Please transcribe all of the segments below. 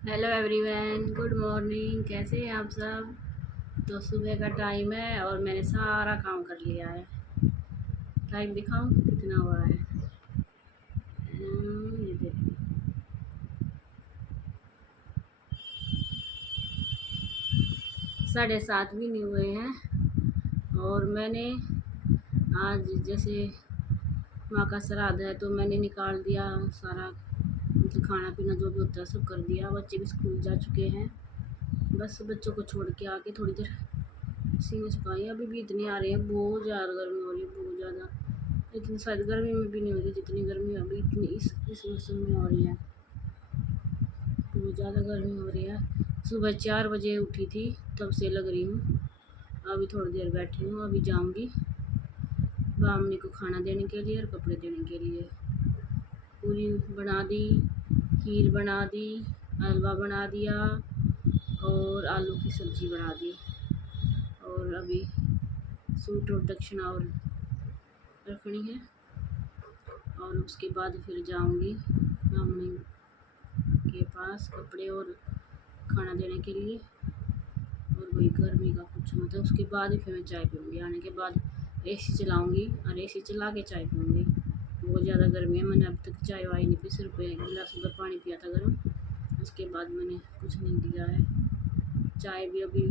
Hello everyone, good morning. कैसे हैं आप सब? तो सुबह का टाइम है और मैंने सारा काम कर लिया है। टाइम दिखाऊं कितना हुआ है? ये देखिए, 7:30 भी नहीं हुए हैं। और मैंने आज जैसे माँ का श्राद्ध है तो मैंने निकाल दिया सारा, मतलब खाना पीना जो भी होता है सब कर दिया। बच्चे भी स्कूल जा चुके हैं। बस बच्चों को छोड़ के आके थोड़ी देर सीने छुपाई। अभी भी इतनी आ रही है, बहुत ज़्यादा गर्मी हो रही है, बहुत ज़्यादा। इतनी शायद गर्मी में भी नहीं होती जितनी गर्मी अभी इतनी इस मौसम में हो रही है। बहुत ज़्यादा गर्मी हो रही है। सुबह 4 बजे उठी थी, तब से लग रही हूँ। अभी थोड़ी देर बैठी हूँ, अभी जाऊँगी बामनी को खाना देने के लिए और कपड़े देने के लिए। पूरी बना दी, खीर बना दी, हलवा बना दिया और आलू की सब्ज़ी बना दी। और अभी सूट और दक्षिणा और रखनी है। और उसके बाद फिर जाऊँगी बामनी के पास कपड़े और खाना देने के लिए। और वही गर्मी का कुछ मत है। उसके बाद ही फिर मैं चाय पीऊँगी। आने के बाद एसी चलाऊँगी और एसी चला के चाय पीऊँगी। बहुत ज़्यादा गर्मी है। मैंने अब तक चाय वाय नहीं पी, सिर्फ एक गिलास उधर पानी पिया था गर्म। उसके बाद मैंने कुछ नहीं लिया है। चाय भी अभी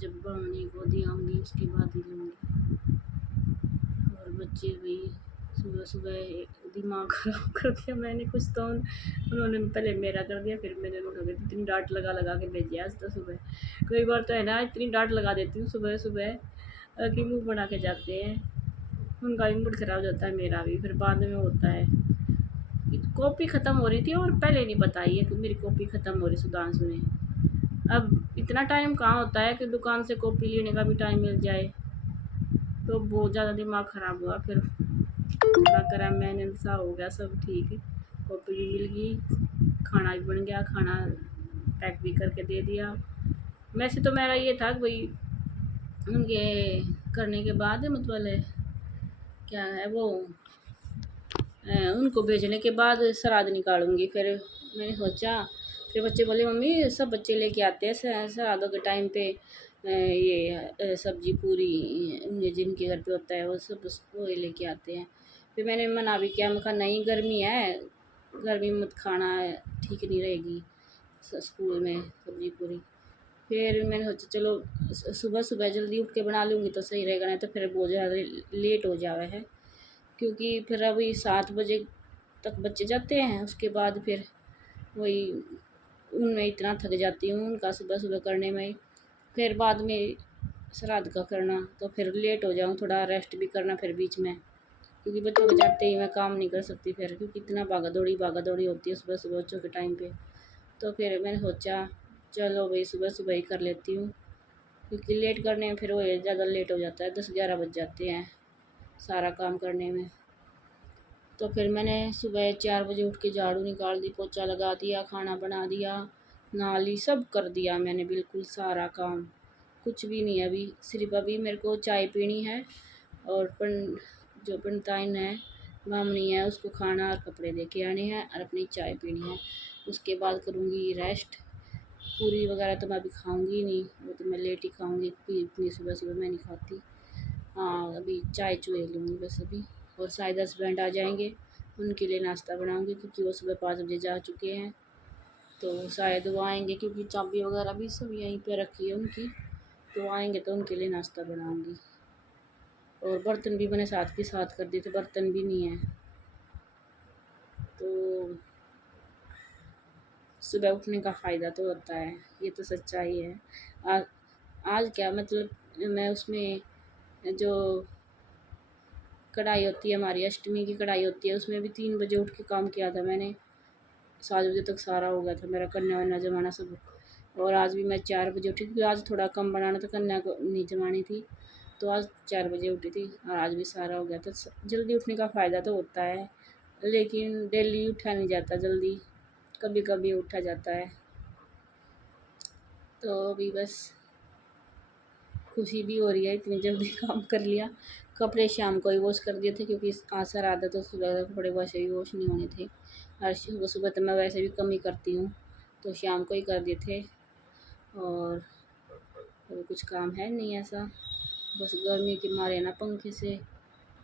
जब बामनी को दियाऊँगी उसके बाद ही लूँगी। और बच्चे भी सुबह सुबह दिमाग ख़राब कर दिया मैंने कुछ तो। उन्होंने पहले मेरा कर दिया, फिर मैंने उन्होंने इतनी डांट लगा लगा के भेजी आज तो सुबह। कई बार तो है ना, इतनी डांट लगा देती हूँ सुबह सुबह कि मुंह बना के जाते हैं। उनका भी मूड खराब हो जाता है, मेरा भी फिर बाद में होता है। कॉपी ख़त्म हो रही थी और पहले नहीं बताई है कि मेरी कॉपी ख़त्म हो रही सुधांशु ने। अब इतना टाइम कहाँ होता है कि दुकान से कॉपी लेने का भी टाइम मिल जाए। तो बहुत ज़्यादा दिमाग ख़राब हुआ। फिर अल्लाह करा मैंने सा हो गया सब ठीक। कॉपी भी मिल गई, खाना भी बन गया, खाना पैक भी करके दे दिया। वैसे तो मेरा ये था कि भाई उनके करने के बाद मतलब क्या है वो, उनको भेजने के बाद श्राद्ध निकालूंगी। फिर मैंने सोचा, फिर बच्चे बोले मम्मी सब बच्चे लेके आते हैं श्राद्धों के टाइम पे ये सब्जी पूरी, उन्हें जिनके घर पे होता है वो सब वो लेके आते हैं। फिर मैंने मना भी किया, मैं कहा नहीं गर्मी है, गर्मी में मत खाना, ठीक नहीं रहेगी स्कूल में सब्जी पूरी। फिर मैंने सोचा चलो सुबह सुबह जल्दी उठ के बना लूँगी तो सही रहेगा, नहीं तो फिर बहुत ज़्यादा लेट हो जावे है। क्योंकि फिर अभी 7 बजे तक बच्चे जाते हैं, उसके बाद फिर वही उनमें इतना थक जाती हूँ उनका सुबह सुबह करने में। फिर बाद में श्राद्ध का करना तो फिर लेट हो जाऊँ, थोड़ा रेस्ट भी करना फिर बीच में। क्योंकि बच्चों के जाते ही मैं काम नहीं कर सकती फिर, क्योंकि इतना भागा दौड़ी होती है सुबह सुबह बच्चों के टाइम पे। तो फिर मैंने सोचा चलो भाई सुबह सुबह ही कर लेती हूँ, क्योंकि लेट करने में फिर वो ज़्यादा लेट हो जाता है, 10-11 बज जाते हैं सारा काम करने में। तो फिर मैंने सुबह 4 बजे उठ के झाड़ू निकाल दी, पोछा लगा दिया, खाना बना दिया, नहा ली, सब कर दिया मैंने, बिल्कुल सारा काम। कुछ भी नहीं है अभी, सिर्फ अभी मेरे को चाय पीनी है और जो पंडिताइन है बामनी है उसको खाना और कपड़े दे के आने हैं और अपनी चाय पीनी है। उसके बाद करूँगी रेस्ट। पूरी वगैरह तो मैं अभी खाऊंगी नहीं, वो तो मैं लेट ही खाऊंगी क्योंकि इतनी सुबह सुबह मैं नहीं खाती। हाँ अभी चाय चुए लूँगी बस अभी। और शायद हस्बैंड आ जाएंगे, उनके लिए नाश्ता बनाऊंगी क्योंकि वो सुबह 5 बजे जा चुके हैं। तो शायद वो आएंगे क्योंकि चाबी वगैरह भी सब यहीं पे रखी है उनकी। तो आएंगे तो उनके लिए नाश्ता बनाऊंगी। और बर्तन भी मैंने साथ के साथ कर दिए थे, बर्तन भी नहीं है। तो सुबह उठने का फ़ायदा तो होता है, ये तो सच्चाई है। आज आज क्या मतलब, मैं उसमें जो कढ़ाई होती है हमारी, अष्टमी की कढ़ाई होती है, उसमें भी 3 बजे उठ के काम किया था मैंने। 7 बजे तक सारा हो गया था मेरा, कन्या वन्या जमाना सब। और आज भी मैं 4 बजे उठी क्योंकि आज थोड़ा कम बनाना था, कन्या को नहीं जमानी थी। तो आज 4 बजे उठी थी और आज भी सारा हो गया था। जल्दी उठने का फ़ायदा तो होता है, लेकिन डेली उठा नहीं जाता जल्दी, कभी कभी उठा जाता है। तो अभी बस खुशी भी हो रही है, इतनी जल्दी काम कर लिया। कपड़े शाम को ही वॉश कर दिए थे क्योंकि आज सर आता तो सुबह कपड़े वैसे भी वॉश नहीं होने थे। और सुबह सुबह तो मैं वैसे भी कम ही करती हूँ, तो शाम को ही कर दिए थे। और अभी कुछ काम है नहीं ऐसा, बस गर्मी के मारे ना पंखे से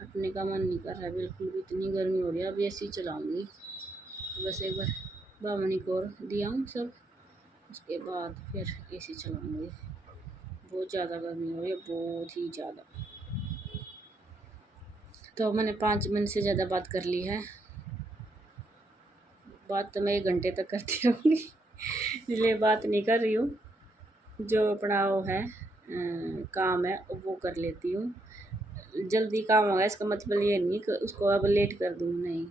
हटने का मन नहीं कर रहा है बिल्कुल भी, इतनी गर्मी हो रही है। अब एसी चलाऊँगी, बस एक बार बावनी को दिया हूँ सब, उसके बाद फिर एसी चलाऊँगी। बहुत ज़्यादा गर्मी हो रही है, बहुत ही ज़्यादा। तो मैंने 5 मिनट से ज़्यादा बात कर ली है। बात तो मैं 1 घंटे तक करती रहूँगी इसलिए बात नहीं कर रही हूँ। जो अपना वो है काम है वो कर लेती हूँ। जल्दी काम होगा इसका मतलब ये नहीं कि उसको अब लेट कर दूँ, नहीं,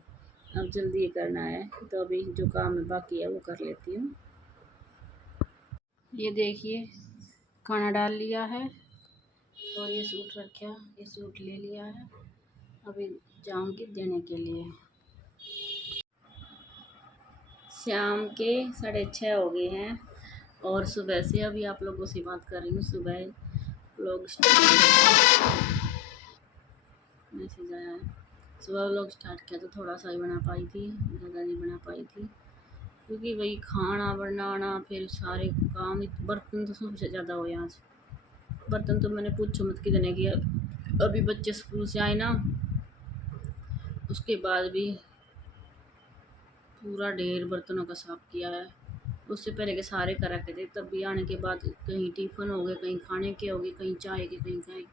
अब जल्दी करना है तो अभी जो काम है बाकी है वो कर लेती हूँ। ये देखिए खाना डाल लिया है और ये सूट रखा, ये सूट ले लिया है, अभी जाऊँगी देने के लिए। शाम के 6:30 हो गए हैं और सुबह से अभी आप लोगों से बात कर रही हूँ। सुबह व्लॉग मैसेज आया है, सुबह व्लॉग स्टार्ट किया तो थोड़ा सा ही बना पाई थी, ज़्यादा नहीं बना पाई थी क्योंकि वही खाना बनाना फिर सारे काम। बर्तन तो सबसे ज़्यादा हुए आज, बर्तन तो मैंने पूछो मत कितने किए। अभी बच्चे स्कूल से आए ना, उसके बाद भी पूरा ढेर बर्तनों का साफ़ किया है। उससे पहले के सारे कर रखे थे, तब भी आने के बाद कहीं टिफ़िन हो गए, कहीं खाने के हो गए, कहीं चाय के, कहीं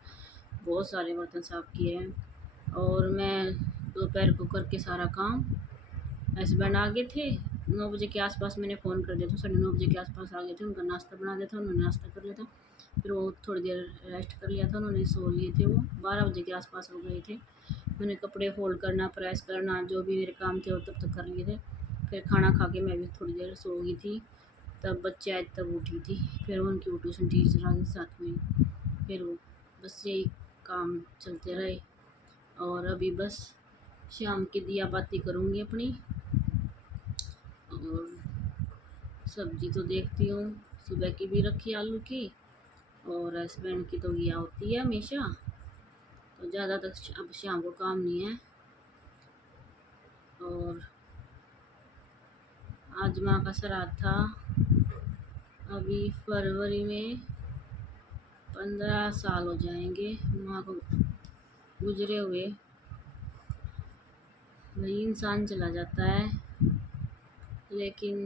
बहुत सारे बर्तन साफ़ किए हैं। और मैं दोपहर को करके सारा काम, हस्बैंड आ गए थे 9 बजे के आसपास, मैंने फ़ोन कर दिया था, 9:30 बजे के आसपास आ गए थे। उनका नाश्ता बना दिया था, उन्होंने नाश्ता कर लिया था, फिर वो थोड़ी देर रेस्ट कर लिया था, उन्होंने सो लिए थे। वो 12 बजे के आसपास हो गए थे। मैंने कपड़े फ़ोल्ड करना, प्रेस करना, जो भी मेरे काम थे वो तब तक कर लिए थे। फिर खाना खा के मैं भी थोड़ी देर सो गई थी, तब बच्चे आए तब उठी थी। फिर उनकी वो ट्यूशन टीचर आ गई साथ में, फिर वो बस यही काम चलते रहे। और अभी बस शाम की दिया बाती करूँगी अपनी, और सब्ज़ी तो देखती हूँ सुबह की भी रखी आलू की, और हस्बैंड की तो घिया होती है हमेशा, तो ज़्यादा तक अब शाम को काम नहीं है। और आज माँ का श्राद्ध था, अभी फरवरी में 15 साल हो जाएंगे माँ को गुजरे हुए। वही इंसान चला जाता है, लेकिन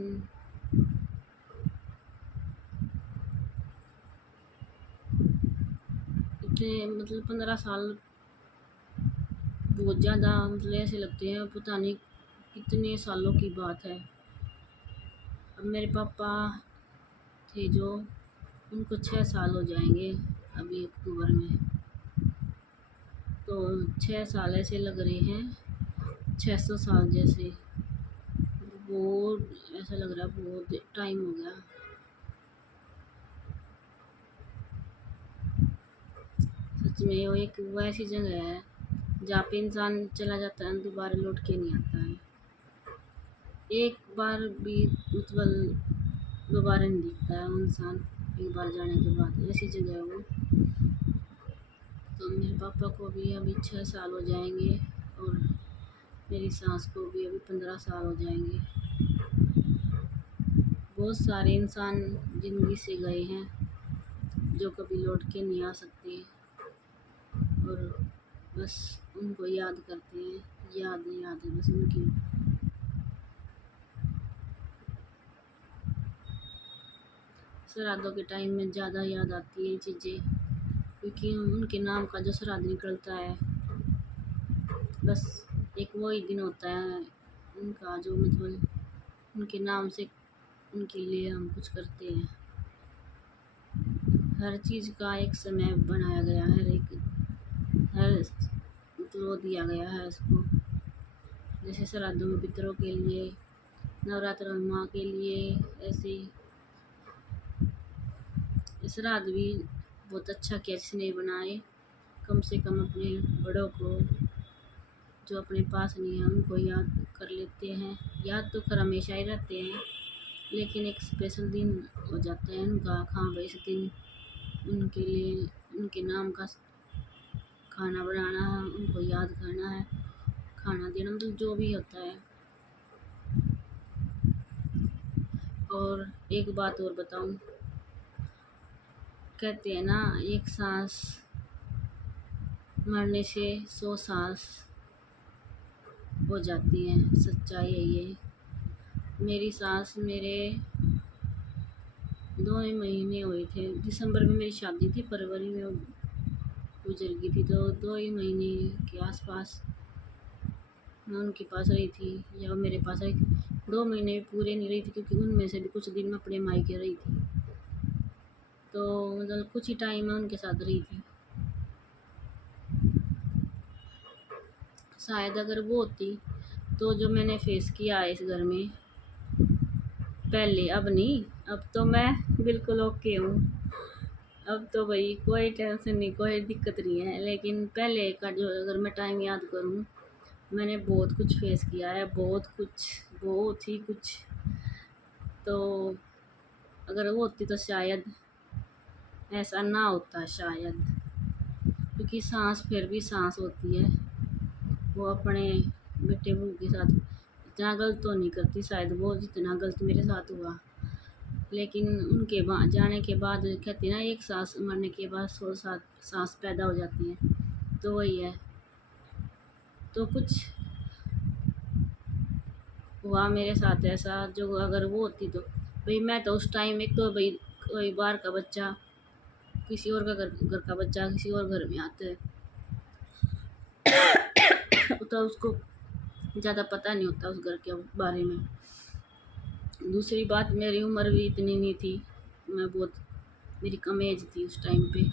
इतने मतलब 15 साल बहुत ज़्यादा, मतलब ऐसे लगते हैं पता नहीं कितने सालों की बात है। अब मेरे पापा थे जो, उनको 6 साल हो जाएंगे अभी अक्टूबर में, तो 6 साल ऐसे लग रहे हैं 600 साल जैसे। बहुत ऐसा लग रहा है बहुत टाइम हो गया। सच में वो एक वो ऐसी जगह है जहाँ पे इंसान चला जाता है दोबारा लौट के नहीं आता है, एक बार भी मतलब दोबारा नहीं दिखता है वो इंसान एक बार जाने के बाद, ऐसी जगह है वो। तो मेरे पापा को भी अभी 6 साल हो जाएंगे, और मेरी सास को भी अभी 15 साल हो जाएंगे। बहुत सारे इंसान ज़िंदगी से गए हैं जो कभी लौट के नहीं आ सकते, और बस उनको याद करते हैं, याद है बस उनकी। श्राद्धों के टाइम में ज़्यादा याद आती है चीज़ें, क्योंकि उनके नाम का जो श्राद्ध निकलता है, बस एक वो ही दिन होता है उनका जो मतलब उनके नाम से उनके लिए हम कुछ करते हैं। हर चीज़ का एक समय बनाया गया है, हर मतलब वो दिया गया है उसको। जैसे श्राद्धों में पितरों के लिए, नवरात्र में माँ के लिए, ऐसे ही श्राद्ध भी बहुत अच्छा किया जिसने बनाए। कम से कम अपने बड़ों को जो अपने पास नहीं है उनको याद कर लेते हैं। याद तो कर हमेशा ही रहते हैं, लेकिन एक स्पेशल दिन हो जाता है उनका। हाँ भाई इस दिन उनके लिए उनके नाम का खाना बनाना है, उनको याद करना है, खाना देना, मतलब जो भी होता है। और एक बात और बताऊं, कहते हैं ना, एक सांस मरने से 100 सांस हो जाती है। सच्चाई है ये। मेरी सास मेरे 2 ही महीने हुए थे। दिसंबर में मेरी शादी थी, फरवरी में वो गुजर गई थी। तो 2 ही महीने के आसपास मैं उनके पास रही थी, या वो मेरे पास रही थी। 2 महीने भी पूरे नहीं रही थी, क्योंकि उनमें से भी कुछ दिन मैं अपने मायके रही थी। तो मतलब कुछ ही टाइम मैं उनके साथ रही थी। शायद अगर वो होती तो जो मैंने फेस किया है इस घर में पहले, अब नहीं, अब तो मैं बिल्कुल ओके हूँ। अब तो भाई कोई टेंशन नहीं, कोई दिक्कत नहीं है। लेकिन पहले का जो अगर मैं टाइम याद करूँ, मैंने बहुत कुछ फेस किया है, बहुत कुछ, बहुत ही कुछ। तो अगर वो होती तो शायद ऐसा ना होता, शायद। क्योंकि सांस फिर भी सांस होती है। वो अपने बेटे बहू के साथ इतना गलत तो नहीं करती शायद वो, जितना गलत मेरे साथ हुआ। लेकिन उनके जाने के बाद कहते हैं ना, एक सांस मरने के बाद 100 सांस पैदा हो जाती है। तो वही है। तो कुछ हुआ मेरे साथ ऐसा, जो अगर वो होती तो भाई मैं तो उस टाइम, एक तो भाई कोई बाहर का बच्चा, किसी और का घर का बच्चा किसी और घर में आता है तो उसको ज़्यादा पता नहीं होता उस घर के बारे में। दूसरी बात, मेरी उम्र भी इतनी नहीं थी। मैं बहुत, मेरी कम एज थी उस टाइम पे।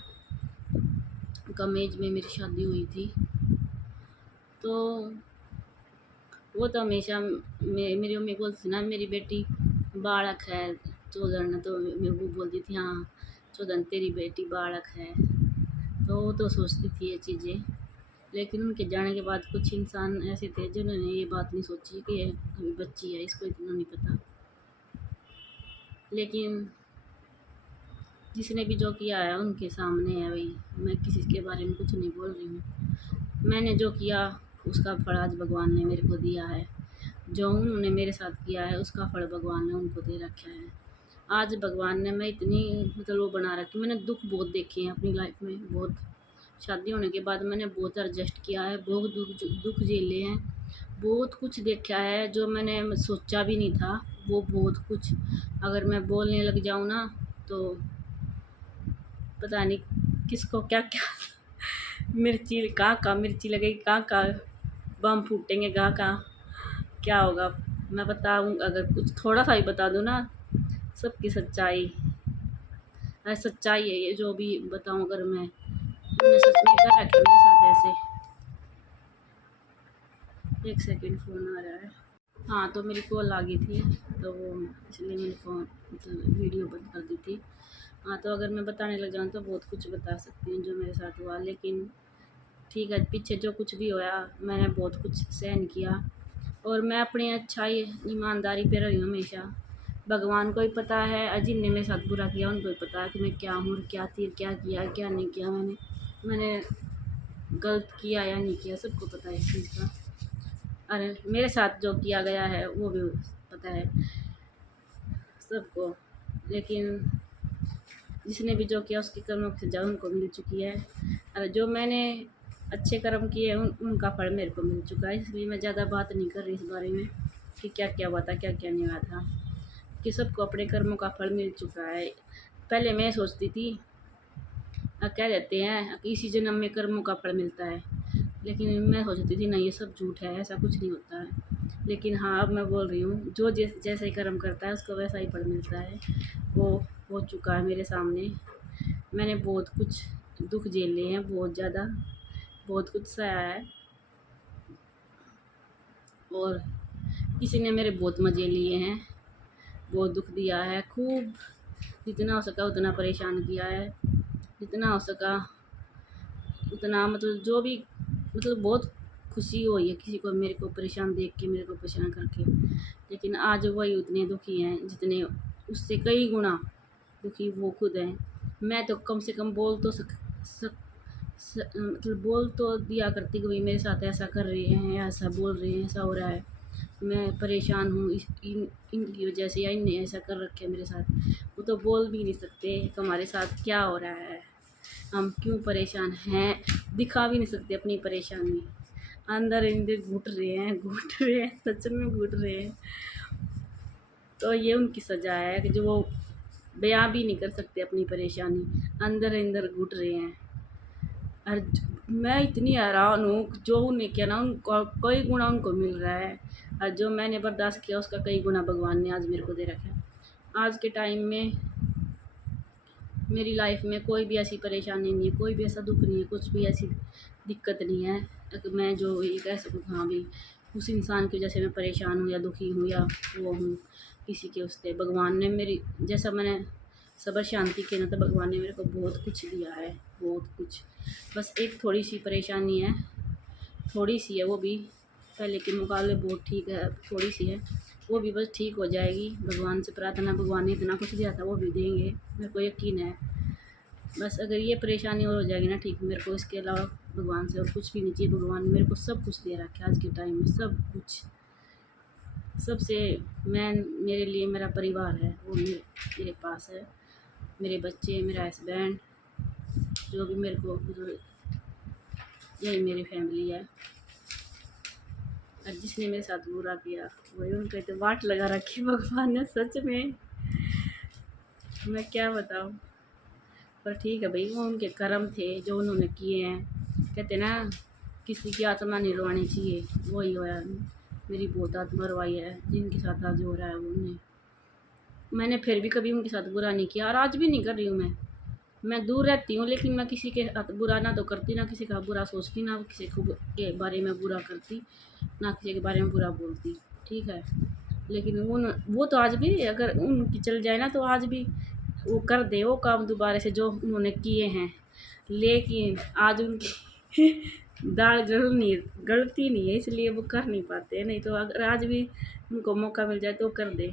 कम एज में मेरी शादी हुई थी। तो वो तो हमेशा मेरी मम्मी बोलती थी ना, मेरी बेटी बालक है चौधर, तो मैं वो बोलती थी हाँ चौधर तेरी बेटी बालक है। तो वो तो सोचती थी ये चीज़ें। लेकिन उनके जाने के बाद कुछ इंसान ऐसे थे जिन्होंने ये बात नहीं सोची कि ये अभी बच्ची है, इसको इतना नहीं पता। लेकिन जिसने भी जो किया है उनके सामने है भाई। मैं किसी के बारे में कुछ नहीं बोल रही हूँ। मैंने जो किया उसका फल आज भगवान ने मेरे को दिया है। जो उन्होंने मेरे साथ किया है उसका फल भगवान ने उनको दे रखा है। आज भगवान ने मैं इतनी मतलब वो बना रखी। मैंने दुख बहुत देखे हैं अपनी लाइफ में, बहुत। शादी होने के बाद मैंने बहुत एडजस्ट किया है, बहुत दुख झेले हैं, बहुत कुछ देखा है जो मैंने सोचा भी नहीं था। वो बहुत कुछ अगर मैं बोलने लग जाऊँ ना, तो पता नहीं किसको क्या क्या मिर्ची कहाँ कहाँ मिर्ची लगेगी, कहाँ कहाँ बम फूटेंगे, कहाँ कहाँ क्या होगा। मैं बताऊँ, अगर कुछ थोड़ा सा ही बता दूँ ना, सबकी सच्चाई सच्चाई है ये जो भी बताऊँ। अगर मैं सच में कर रखे मेरे साथ ऐसे। एक सेकंड, फ़ोन आ रहा है। हाँ, तो मेरी कॉल आ गई थी, तो वो इसलिए मैंने फ़ोन मतलब वीडियो बंद कर दी थी। हाँ, तो अगर मैं बताने लग जाऊँ तो बहुत कुछ बता सकती हूँ जो मेरे साथ हुआ। लेकिन ठीक है, पीछे जो कुछ भी होया मैंने बहुत कुछ सहन किया, और मैं अपनी अच्छाई ईमानदारी पे रही हूँ हमेशा। भगवान को ही पता है, जिनने मेरे साथ बुरा किया उनको ही पता है कि मैं क्या हूँ, क्या थी, क्या किया क्या नहीं किया मैंने गलत किया या नहीं किया, सबको पता है इस चीज़ का। अरे मेरे साथ जो किया गया है वो भी पता है सबको। लेकिन जिसने भी जो किया उसके कर्मों की सजा उनको मिल चुकी है। और जो मैंने अच्छे कर्म किए उनका फल मेरे को मिल चुका है। इसलिए मैं ज़्यादा बात नहीं कर रही इस बारे में कि क्या क्या हुआ था, क्या क्या नहीं हुआ था। कि सबको अपने कर्मों का फल मिल चुका है। पहले मैं सोचती थी, कह देते हैं कि इसी जन्म में कर्मों का फल मिलता है। लेकिन मैं सोचती थी नहीं, ये सब झूठ है, ऐसा कुछ नहीं होता है। लेकिन हाँ, अब मैं बोल रही हूँ, जो जैसे ही कर्म करता है उसको वैसा ही फल मिलता है। वो हो चुका है मेरे सामने। मैंने बहुत कुछ दुख झेले हैं, बहुत ज़्यादा, बहुत कुछ सहा है। और किसी ने मेरे बहुत मज़े लिए हैं, बहुत दुख दिया है, खूब जितना हो सका उतना परेशान किया है, जितना हो सका उतना, मतलब जो भी, मतलब बहुत खुशी हुई है किसी को मेरे को परेशान देख के, मेरे को परेशान करके। लेकिन आज वही उतने दुखी हैं जितने उससे कई गुना दुखी वो खुद हैं। मैं तो कम से कम बोल तो मतलब बोल तो दिया करती कि भाई मेरे साथ ऐसा कर रहे हैं, ऐसा बोल रहे हैं, ऐसा हो रहा है। मैं परेशान हूँ इनकी वजह से, या इनने ऐसा कर रखे है मेरे साथ। वो तो बोल भी नहीं सकते कि हमारे साथ क्या हो रहा है, हम क्यों परेशान हैं, दिखा भी नहीं सकते अपनी परेशानी। अंदर अंदर घुट रहे हैं, सच में घुट रहे हैं। तो ये उनकी सज़ा है कि जो वो बयां भी नहीं कर सकते अपनी परेशानी, अंदर अंदर घुट रहे हैं। और मैं इतनी हैरान हूँ, जो उन्हें क्या ना उनको कई गुना उनको मिल रहा है, और जो मैंने बर्दाश्त किया उसका कई गुना भगवान ने आज मेरे को दे रखा है। आज के टाइम में मेरी लाइफ में कोई भी ऐसी परेशानी नहीं है, कोई भी ऐसा दुख नहीं है, कुछ भी ऐसी दिक्कत नहीं है कि मैं जो ये कह सकूँ हाँ भाई उस इंसान की वजह से मैं परेशान हूँ या दुखी हूँ या वो हूँ किसी के उससे। भगवान ने मेरी जैसा मैंने सब्र शांति किया ना, तो भगवान ने मेरे को बहुत कुछ दिया है, बहुत कुछ। बस एक थोड़ी सी परेशानी है, थोड़ी सी है, वो भी पहले के मुकाबले बहुत ठीक है, थोड़ी सी है, वो भी बस ठीक हो जाएगी। भगवान से प्रार्थना, भगवान ने इतना कुछ दिया था वो भी देंगे, मेरे को यकीन है। बस अगर ये परेशानी और हो जाएगी ना ठीक, मेरे को इसके अलावा भगवान से और कुछ भी नहीं चाहिए। भगवान ने मेरे को सब कुछ दे रखा है आज के टाइम में, सब कुछ। सबसे मेरे लिए मेरा परिवार है, वो मेरे पास है, मेरे बच्चे, मेरा हस्बैंड, जो भी मेरे को यही मेरी फैमिली है। और जिसने मेरे साथ बुरा किया वही उनके तो वाट लगा रखी भगवान ने, सच में मैं क्या बताऊँ। पर ठीक है भाई, वो उनके कर्म थे जो उन्होंने किए हैं। कहते ना किसी की आत्मा नहीं रोनी चाहिए, वही होया। मेरी बहुत आत्मा रोई है जिनके साथ आज हो रहा है उन्हें। मैंने फिर भी कभी उनके साथ बुरा नहीं किया, और आज भी नहीं कर रही हूँ। मैं दूर रहती हूँ, लेकिन मैं किसी के साथ बुरा ना तो करती, ना किसी का बुरा सोचती, ना किसी के बारे में बुरा करती, ना किसी के बारे में बुरा बोलती, ठीक है। लेकिन वो तो आज भी अगर उनकी चल जाए ना, तो आज भी वो कर दे वो काम दोबारा से जो उन्होंने किए हैं। लेकिन आज उनकी दाल गलती नहीं है, इसलिए वो कर नहीं पाते। नहीं तो अगर आज भी उनको मौका मिल जाए तो कर दे।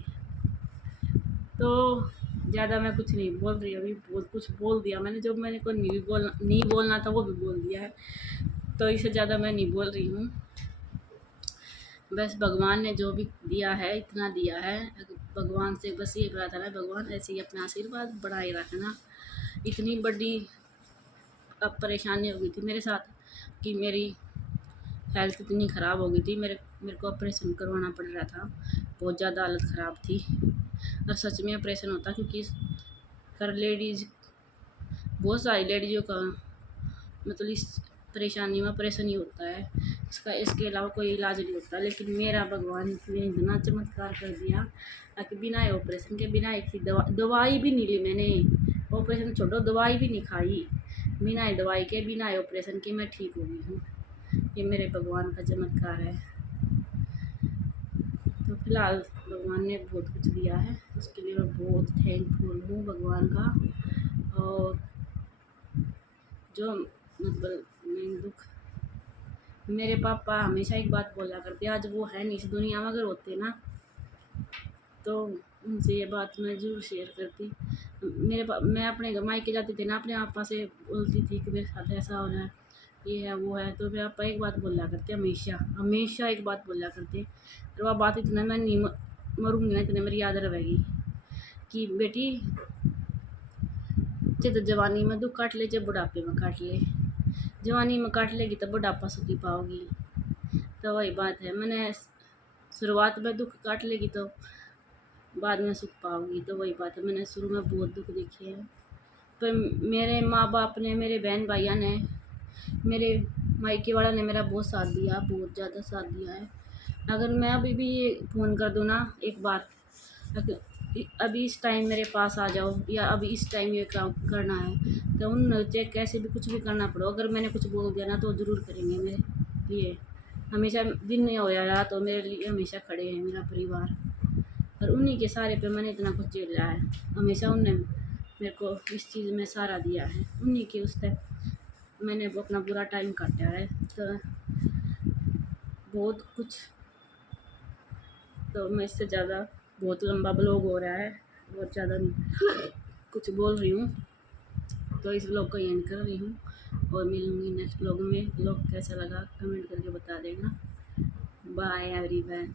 तो ज़्यादा मैं कुछ नहीं बोल रही, अभी बहुत कुछ बोल दिया मैंने, जो मैंने को नहीं बोलना था वो भी बोल दिया है, तो इससे ज़्यादा मैं नहीं बोल रही हूँ। बस भगवान ने जो भी दिया है इतना दिया है। भगवान से बस ये प्रार्थना है, भगवान ऐसे ही अपना आशीर्वाद बढ़ाए रखना। इतनी बड़ी अब परेशानी हो गई थी मेरे साथ कि मेरी हेल्थ इतनी ख़राब हो गई थी, मेरे को ऑपरेशन करवाना पड़ रहा था, बहुत ज़्यादा हालत ख़राब थी। और सच में ऑपरेशन होता, क्योंकि हर लेडीज़, बहुत सारी लेडीज़ों का मतलब इस परेशानी में ऑपरेशन ही होता है, इसके अलावा कोई इलाज नहीं होता। लेकिन मेरा भगवान ने इतना चमत्कार कर दिया कि बिना ऑपरेशन के, बिना एक ही दवाई भी नहीं ली मैंने, ऑपरेशन छोड़ो दवाई भी नहीं खाई, बिना दवाई के, बिना ऑपरेशन के मैं ठीक हो गई हूँ। ये मेरे भगवान का चमत्कार है। तो फिलहाल भगवान ने बहुत कुछ दिया है, उसके लिए मैं बहुत थैंकफुल हूँ भगवान का। और जो मतलब मैं दुख, मेरे पापा हमेशा एक बात बोला करते, आज वो है नहीं इस दुनिया में, अगर होते ना तो उनसे ये बात मैं ज़रूर शेयर करती। मैं अपने मायके जाती थी ना, अपने पापा से बोलती थी कि मेरे साथ ऐसा हो रहा है, ये है वो है, तो मेरे पापा एक बात बोला करते, हमेशा हमेशा एक बात बोला करते, और वह बात इतना मैं नहीं मरूँगी ना, इतने मेरी याद रहेगी कि बेटी जब जवानी में दुख काट ले, जब बुढ़ापे में काट ले, जवानी में काट लेगी तब बुढ़ापा सुखी पाओगी। तो वही बात है, मैंने शुरुआत में दुख काट लेगी तो बाद में सुख पाओगी, तो वही बात है। मैंने शुरू में बहुत दुख देखे हैं, पर मेरे माँ बाप ने, मेरे बहन भाइयों ने, मेरे मायके वाला ने मेरा बहुत साथ दिया, बहुत ज़्यादा साथ दिया है। अगर मैं अभी भी ये फ़ोन कर दूँ ना एक बार, अभी इस टाइम मेरे पास आ जाओ, या अभी इस टाइम ये काम करना है, तो उन चाहे कैसे भी कुछ भी करना पड़ो, अगर मैंने कुछ बोल दिया ना तो ज़रूर करेंगे मेरे लिए। हमेशा दिन में हो या रात हो, मेरे लिए हमेशा खड़े हैं मेरा परिवार। और उन्हीं के सहारे पे मैंने इतना कुछ झेला है, हमेशा उनने मेरे को इस चीज़ में सहारा दिया है, उन्हीं के उस तक मैंने वो अपना बुरा टाइम काटा है। तो बहुत कुछ, तो मैं इससे ज़्यादा बहुत लंबा ब्लॉग हो रहा है, बहुत ज़्यादा कुछ बोल रही हूँ, तो इस ब्लॉग को एंड कर रही हूँ। और मिलूँगी नेक्स्ट ब्लॉग में। ब्लॉग कैसा लगा कमेंट करके बता देना। Bye everyone.